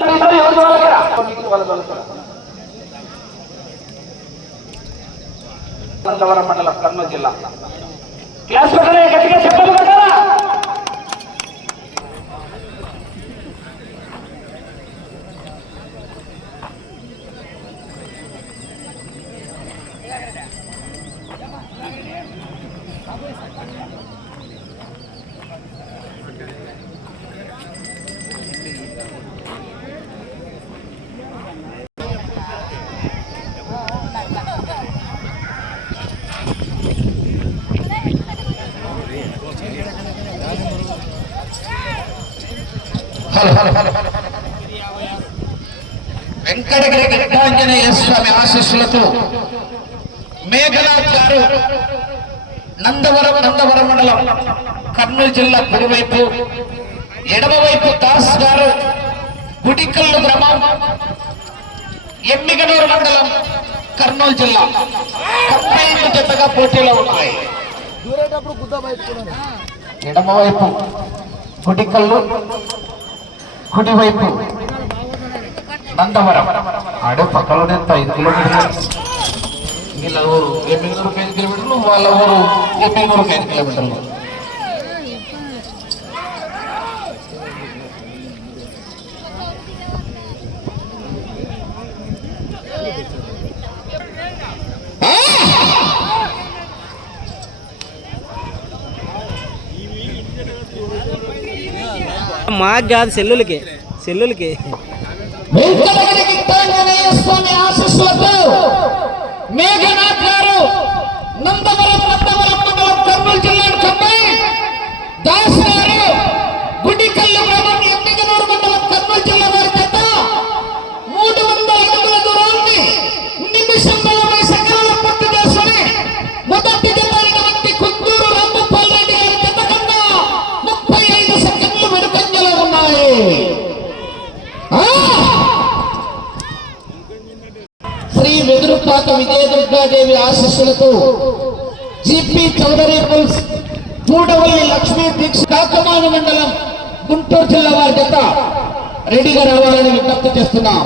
సరే ఎవరి వాళ్ళకేరా వాళ్ళ వాళ్ళకేరా నందవరం మండలం కర్నూలు జిల్లా. క్లాస్ పెట్టలే గట్టిగా చెప్పాలి కదా వెంకటగిరి గడ్డాంజనేయ స్వామి ఆశీస్సులతో మేఘనాథ్ గారు నందవరం నందవరం మండలం కర్నూలు జిల్లా కుడివైపు ఎడమవైపు దాస్ గారు గుడికల్లు గ్రామం ఎమ్మిగనూరు మండలం కర్నూలు జిల్లా. జతగా పోటీలో ఉన్నాయి. ఎడమవైపు గుడికల్లు కుడివైపు నందవరం ఆడే పక్కలోనే ఎంత ఐదు కిలోమీటర్లు. వీళ్ళ ఊరు ఎమ్మిగనూరుకి ఐదు కిలోమీటర్లు వాళ్ళ ఊరు ఎమ్మిగనూరుకి ఐదు కిలోమీటర్లు. మాకు కాదు సెల్లులకి. సెల్లులకి. వెంకటగిరి గిట్టాంజనేయ స్వామి మేఘనాథ్ గారు నందవరం నందవరం మండలం కర్నూలు జిల్లా ఆశీస్సులతో జిపి చౌదరి పుల్స్ పూడవల్లి లక్ష్మీ దీక్ష కాకమాన మండలం గుంటూరు జిల్లా వారి జత రెడీగా రావాలని విజ్ఞప్తి చేస్తున్నాం.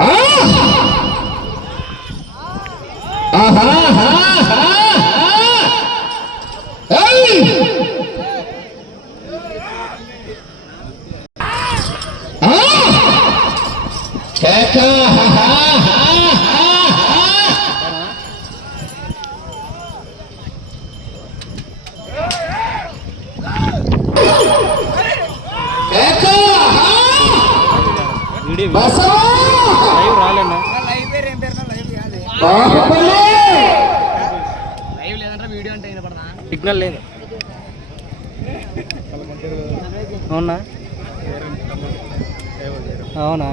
ఆ! ఆహా, ఆహా, కేక, వీడియో బసవా! లైవ్ రాలేనా బాహుబలి! సిగ్నల్ లేదు. అవునా? అవునా?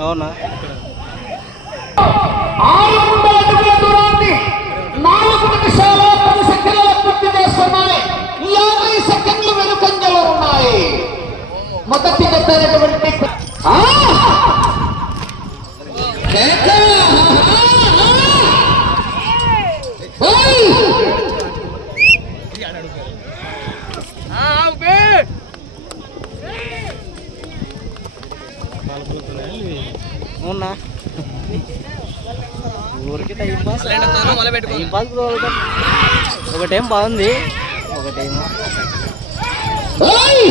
అవునా? ఉన్నాయి మొదటి! అవునా ఊరికి టైం పాస్ టైం పాస్ ఒకటేం బాగుంది ఒకటేమో ఓయ్!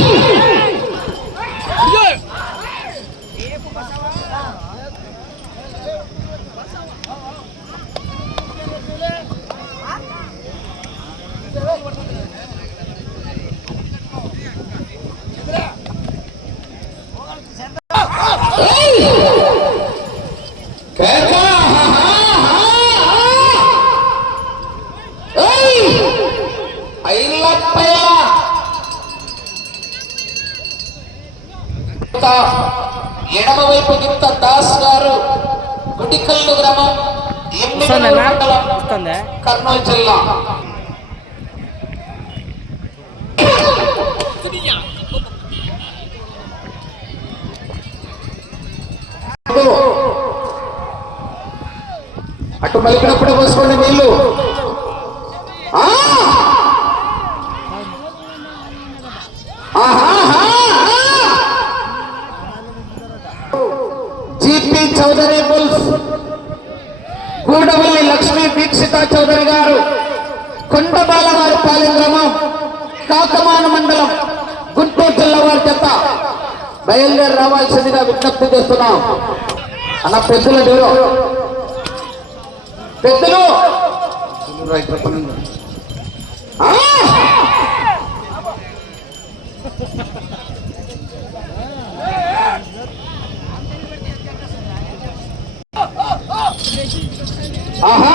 కేక! ఓయ్! ఐలప్పయ్య! ఎడమ వైపు గిత్త దాస్ గారు గుడికల్లు గ్రామం ఎమ్మిగనూరు వస్తుందన్నా మండలం వస్తుందా కర్నూలు జిల్లా. అటు మలిపినప్పుడు పోసుకోండి నీళ్ళు గూడవల్లి లక్ష్మీ దీక్షిత చౌదరి గారు కొండబాలవారి పాలెం గ్రామం కాకమాన మండలం గుంటూరు జిల్లా వారి చేత బయలుదేరి రావాల్సిందిగా విజ్ఞప్తి చేస్తున్నాం. అన్న పెద్దలు ఎవరు? పెద్దలు? ఆహా!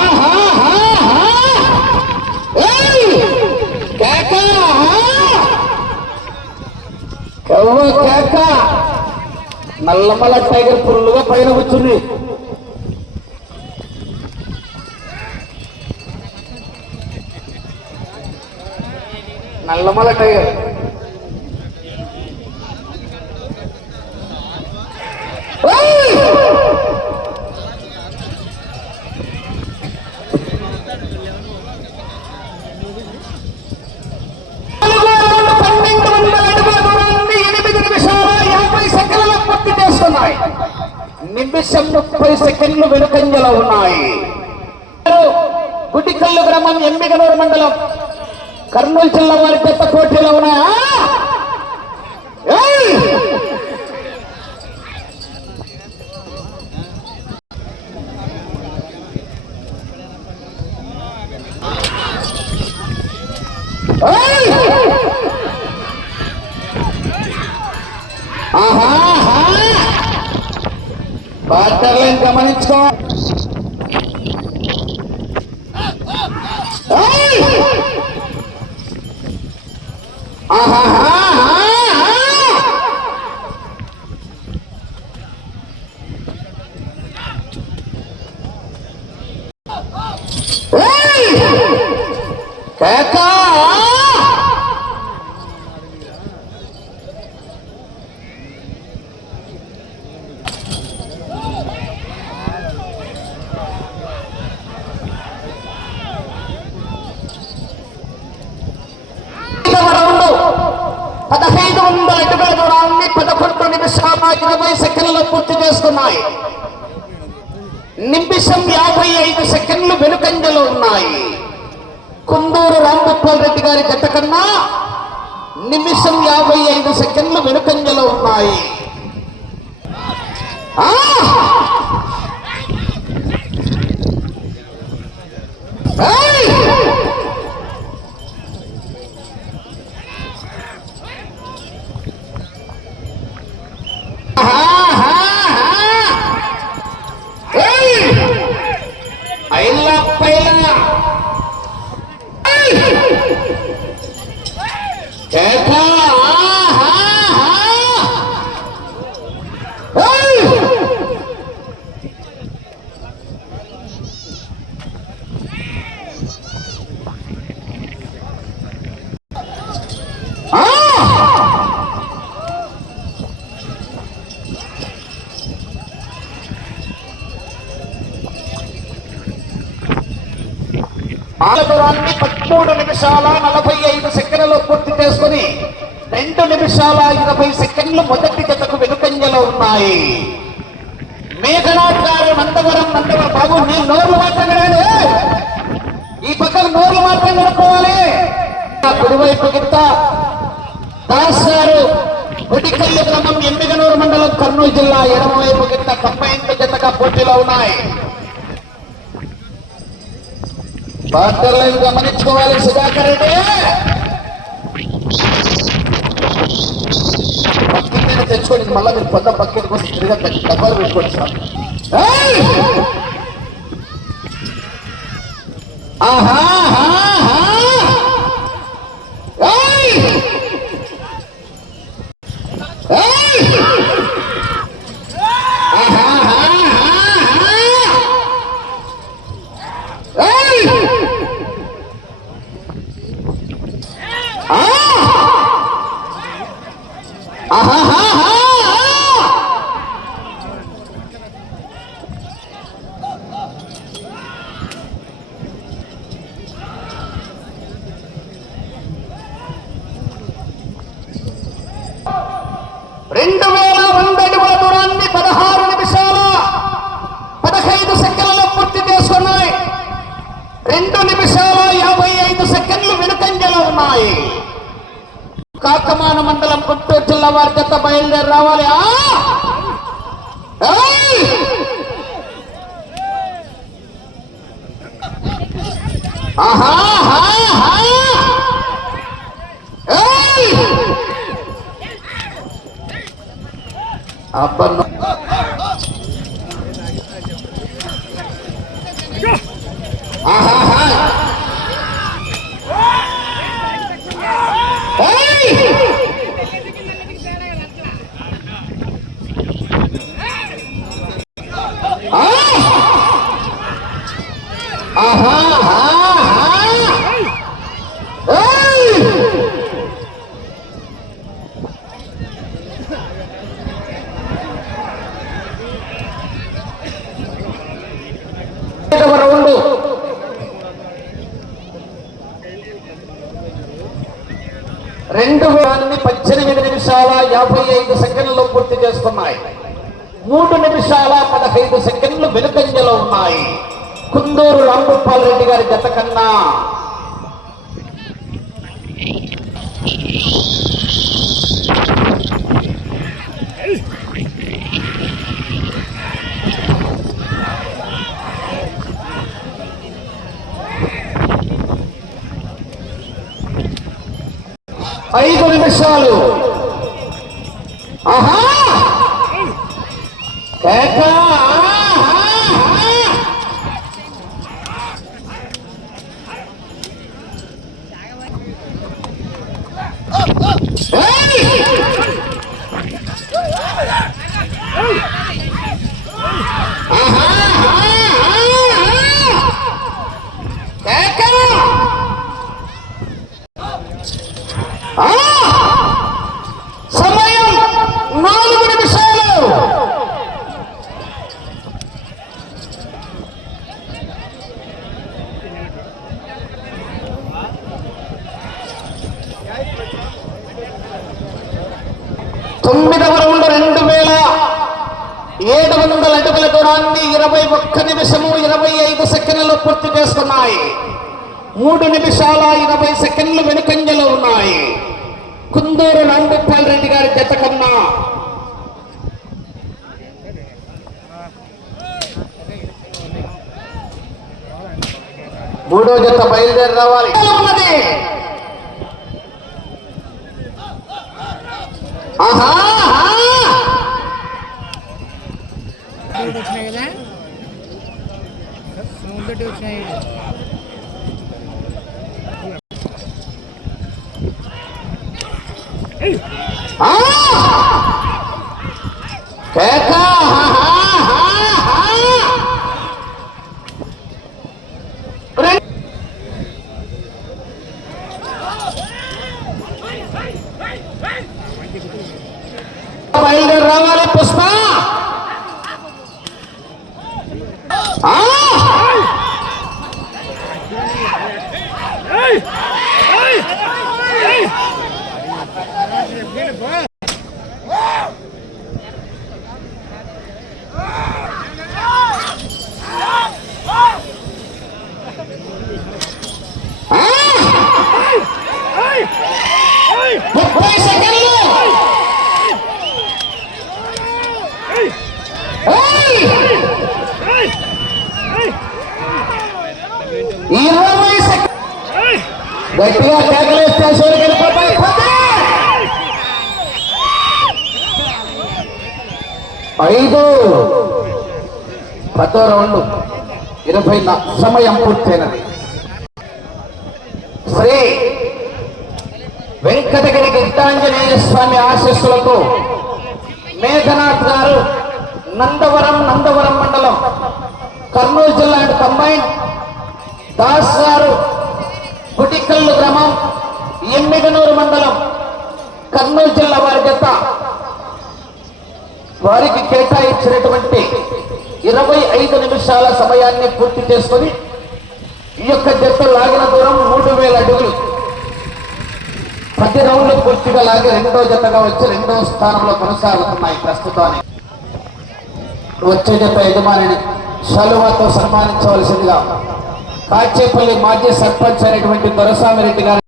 ఏయ్! కేక, ఆహా! కవ్వ కేక నల్లమల టైగర్ పుల్లుగా పైన కూర్చుంది. నల్లమల టైగర్ ఏయ్! పన్నెండు వందల అడుగుల దూరాన్ని ఎనిమిది నిమిషాల యాభై సెకండ్ల పూర్తి నిమిషం ముప్పై సెకండ్లు వెనుకంజలో ఉన్నాయి. గుడికల్లు గ్రామం ఎమ్మిగనూరు మండలం. కర్నూలు జిల్లా వారి పెద్ద పోటీలో ఉన్నాయా. ఆహా! బాటర్లను గమనించుకో. ఆహాహా! ఆహా ఆహా! ఏయ్! కేకా ఐదవ రౌండ్ పదహైదు వందల అడుగుల దూరాన్ని పదకొండు నిమిషాల ఇరవై పూర్తి చేసుకున్నాయి. నిమిషం యాభై ఐదు సెకండ్లు వెనుకంజలో ఉన్నాయి. కుందూరు రాంగోపాల్ రెడ్డి గారి జత కన్నా నిమిషం యాభై ఐదు సెకండ్లు వెనుకంజలో ఉన్నాయి. Hey! ఆలపురాన్ని పదమూడు నిమిషాల నలభై ఐదు సెకండ్లు పూర్తి చేసుకుని రెండు నిమిషాల ఇరవై సెకండ్లు మొదటి జతకు వెనుకంజలో ఉన్నాయి. మేఘనాథ్ గారు నందవరం నందవరం బాబు నీ నోరు మాత్రం ఈ పక్కన నోరు మాత్రం కడుక్కోవాలి. కుడివైపు గిత్త దాస్ గారు గుడికల్లి గ్రామం ఎమ్మిగనూరు మండలం కర్నూలు జిల్లా ఎడమవైపు గిత్త కంబైన్డ్ జతగా పోటీలో ఉన్నాయి. పాత్రలను గమనించుకోవాలి సుధాకర్ రెడ్డి. పక్కింటిని తెచ్చుకోండి మళ్ళీ మీరు కొత్త పక్కింటి కోసం తిరిగి డబ్బాలు పెట్టుకోండి సార్. ఆహా ఆహా, ఆహా! ఏయ్! ఏయ్! ఆహా ఆహా, ఆహా! ఏయ్! ఆ! ఆహాహాహా! రెండు నిమిషాల యాభై ఐదు సెకండ్లు వెనుకంజలో ఉన్నాయి. కాకమాన మండలం గుంటూరు జిల్లా వారి జత బయలుదేరి రావాలి. ఆ! ఆహా అబ్బా ఆహాహా. ఏయ్! ఆ! ఆహాహా. ఏయ్! ఐదవ రౌండు రెండు వేలని పద్దెనిమిది నిమిషాల యాభై ఐదు సెకండ్లు పూర్తి చేసుకున్నాయి మూడు నిమిషాల పదహైదు సెకండ్లు వెనుకంజలో ఉన్నాయి కుందూరు రాంగోపాల్ రెడ్డి గారి జత కన్నా. ఐదు నిమిషాలు. ఆహా కేక ఆహా! ఏయ్! ఆహా! ఆహా! కేక! ఆ! సమయం నాలుగు నిమిషాలు తొమ్మిదవ రౌండ్ రెండు వేల ఏడు వందల అడుగుల దూరాన్ని ఇరవై ఒక్క నిమిషము ఇరవై ఐదు సెకండ్లు పూర్తి చేసుకున్నాయి మూడు నిమిషాల ఇరవై సెకండ్లు వెనుకంజలో ఉన్నాయి. కుందూరు రాంగోపాల్ రెడ్డి గారి జత కన్నా. మూడో జత బయలుదేరి రావాలి. ఆహా! వచ్చినాయి కదా ముందటి వచ్చినాయి ఆ! కేక! ఆహా! ఆహా! రెం- బయలుదేరి రావాలి పుష్ప ఆ! ఆ! ముప్పై సెకండ్లు ఏయ్! ఇరవై సెకండ్ గట్టిగా కేకలేస్తే సోరికి వెళ్ళిపోతాయి ఐదు. పదో రౌండ్. ఇరవై సమయం పూర్తయినది. శ్రీ వెంకటగిరి గీతాంజనేయ స్వామి ఆశీస్సులతో మేఘనాథ్ గారు నందవరం నందవరం మండలం కర్నూలు జిల్లా అండ్ కంబైన్ దాస్ గారు గుటికల్లు గ్రామం ఎమ్మిగనూరు మండలం కర్నూలు జిల్లా వారి జత. వారికి కేటాయించినటువంటి ఇరవై ఐదు నిమిషాల సమయాన్ని పూర్తి చేసుకొని ఈ యొక్క జత లాగిన దూరం మూడు వేల అడుగులు. పది రౌండ్లు పూర్తిగా లాగి రెండో జతగా వచ్చి రెండో స్థానంలో కొనసాగుతున్నాయి ప్రస్తుతానికి. వచ్చే జత యజమానిని సలువాతో సన్మానించవలసిందిగా కాచేపల్లి మాజీ సర్పంచ్ అయినటువంటి దొరస్వామి రెడ్డి గారు